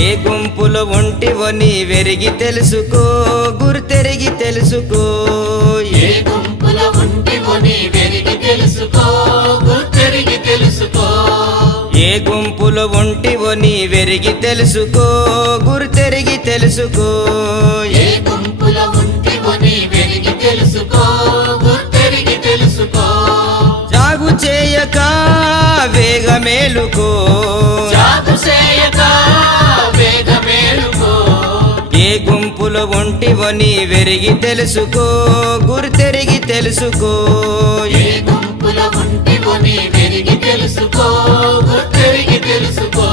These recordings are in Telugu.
ఏ గుంపులో ఉంటివో నీ వెరిగి తెలుసుకో గుర్తెరిగి తెలుసుకో. ఏ గుంపులో నీ వెరిగి తెలుసుకో గుర్తెరిగి తెలుసుకో. ఏ గుంపులో ఉంటివో నీ వెరిగి తెలుసుకో గుర్తెరిగి తెలుసుకో. ఏ గుంపులో ఉంటివో నీ వెరిగి తెలుసుకో గుర్తెరిగి తెలుసుకో. జాగు చేయక వేగమేలుకో. నీ వెరిగి తెలుసుకో గుర్తెరిగి తెలుసుకో. ఏ గుంపులో ఉంటివో నీ వెరిగి తెలుసుకో గుర్తెరిగి తెలుసుకో.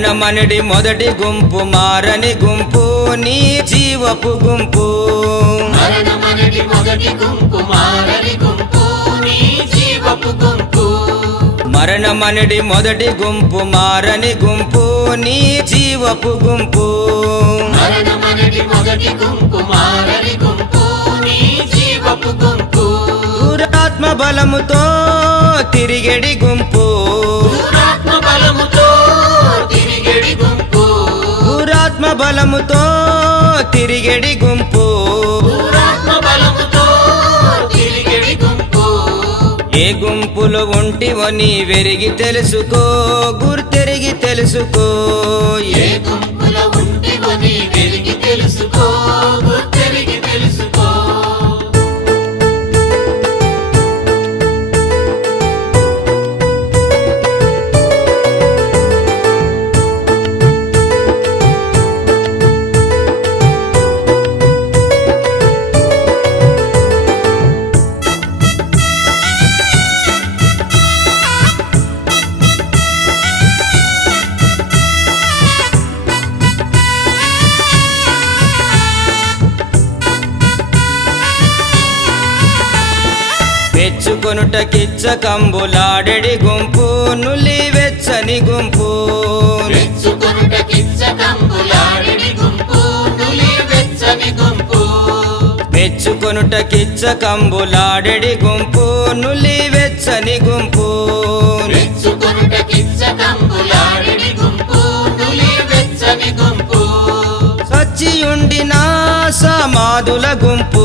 మరణమనడి మొదటి గుంపు మారని గుంపు నీ జీవపు గుంపు. మరణమనటి మొదటి గుంపు మారని గుంపు నీ జీవపు గుంపు. మరణమనడి మొదటి గుంపు మారని గుంపు నీ జీవపు గుంపు. మొదటి గుంపు మారని గుంపు నీ జీవపు గుంపు. దురాత్మ బలముతో తిరిగెడి గుంపు. బలముతో గుంపు తిరిగడి గుంపు. ఏ గుంపులు ఉంటివో నీ వెరిగి తెలుసుకో గుర్తెరిగి తెలుసుకో. ఏ మెచ్చుకొనుట కిచ్చ కంబులాడెడి గుంపు నులి వెచ్చని గుంపు మెచ్చుకొనుట కిచ్చ కంబులాడెడి గుంపు నులి వెచ్చని గుంపు. సచ్చియుండిన సమాధుల గుంపు.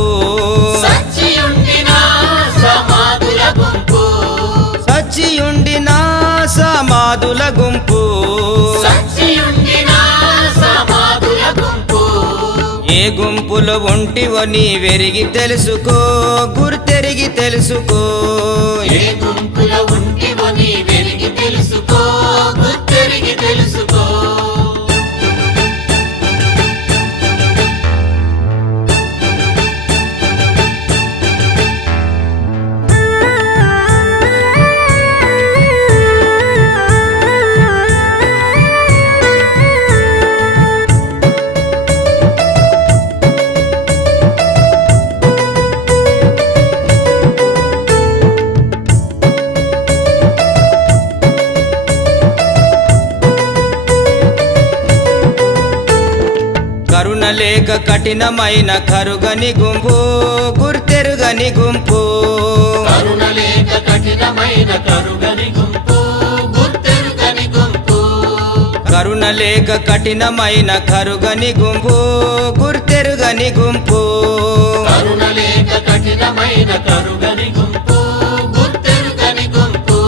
సమాధుల గుంపు. ఏ గుంపులో ఉంటివో నీ వెరిగి తెలుసుకో గుర్తెరిగి తెలుసుకో. ఏ గుంపులో ఉంటివో కరుణ లేక కఠినమైన కరుగని గుంపు గుర్తెరుగని గుంపు. కరుణ లేక కఠినమైన కరుగని గుంపు గుర్తెరుగని గుంపు. కరుణ లేక కఠినమైన కరుగని గుంపు గుర్తెరుగని గుంపు. కరుణ లేక కఠినమైన కరుగని గుంపు గుర్తెరుగని గుంపు.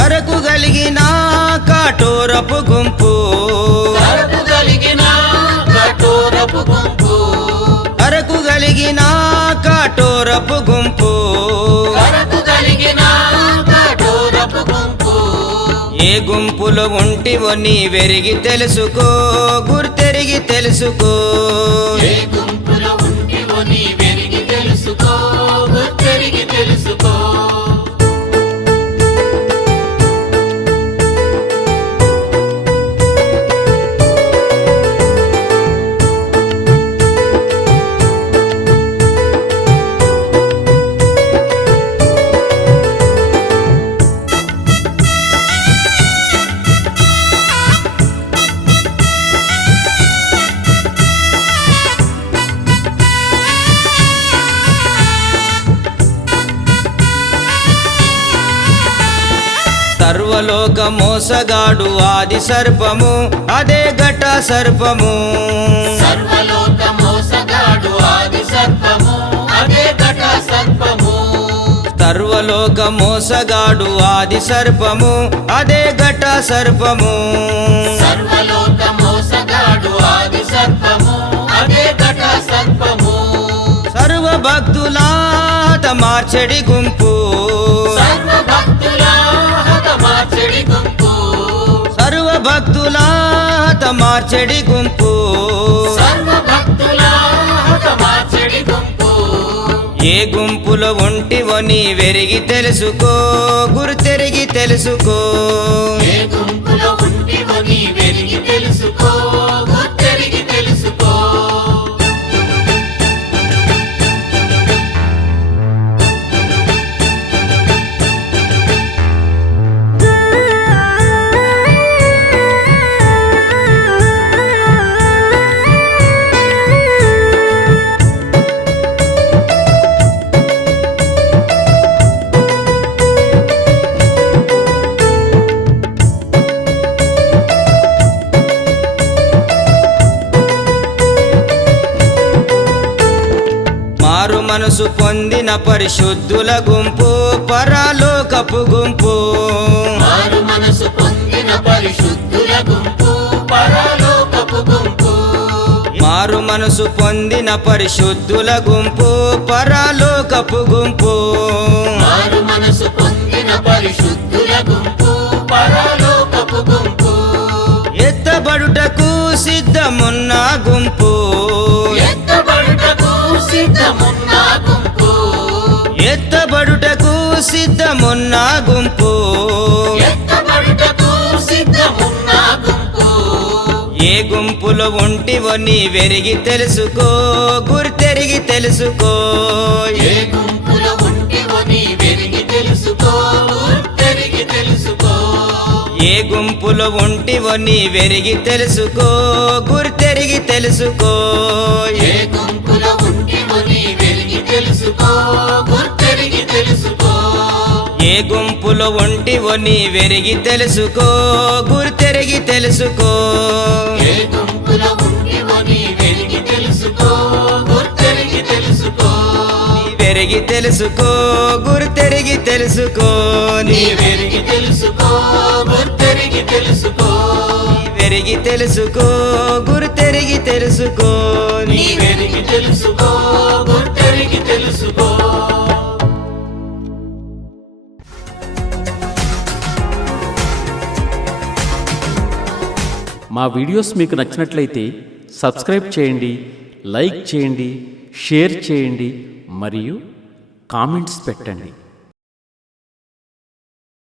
కరకు కలిగిన కాటోరపు కఠోరపు గుంపు. ఏ గుంపులో ఉంటివో నీ వెరిగి తెలుసుకో గుర్తెరిగి తెలుసుకో. ఏ గుంపులో ఉంటివో నీ వెరిగి తెలుసుకో గుర్తెరిగి తెలుసుకో. సర్వలోక మోసగాడు ఆది సర్పము అదే ఘట సర్పము. సర్వలోక మోసగాడు ఆది సర్పము అదే ఘట సర్పము. సర్వలోక మోసగాడు ఆది సర్పము అదే ఘట సర్పము. సర్వలోక మోసగాడు ఆది సర్పము అదే ఘట సర్పము. సర్వ భక్తుల మార్చెడి గుంపు. భక్తుల మార్చెడి గుంపు. ఏ గుంపులో ఉంటివో నీ వెరిగి తెలుసుకో గురు తెరిగి తెలుసుకో. ఏ గుంపులో నీ వెలిగి తెలుసుకో మనసు పొందిన పరిశుద్ధుల గుంపు పరాలోకపు గుంపు. మారు మనసు పొందిన పరిశుద్ధుల గుంపు పరలోకపు గుంపు. మారు మనసు పొందిన పరిశుద్ధుల గుంపు పరాలోకపు గుంపు. మారు మనసు పొందిన పరిశుద్ధుల సిద్ధమున్న గుంపు. ఏ గుంపులో ఉంటివో నీ వెరిగి తెలుసుకో గుర్తెరిగి తెలుసుకో. ఏ గుంపులో ఉంటివో నీ వెరిగి తెలుసుకో గుర్తెరిగి తెలుసుకో. ఏ గుంపులో ఉంటివో నీ వెరిగి తెలుసుకో గుర్తెరిగి తెలుసుకో. ఉంటివో నీ వెరిగి తెలుసుకో గుర్తెరిగి తెలుసుకో. వెలిగి తెలుసుకో గుర్తెరిగి తెలుసుకో. నీ వెరిగి తెలుసుకో గుర్తెరిగి తెలుసుకో. నీ వెలిగి తెలుసుకో గుర్తెరిగి తెలుసుకో. నీ వెరిగి తెలుసుకో గుర్తెరిగి తెలుసుకో. నీ వెలిగి తెలుసుకో గుర్తెరిగి తెలుసుకో. మా వీడియోస్ మీకు నచ్చినట్లయితే సబ్స్క్రైబ్ చేయండి లైక్ చేయండి షేర్ చేయండి మరియు కామెంట్స్ పెట్టండి.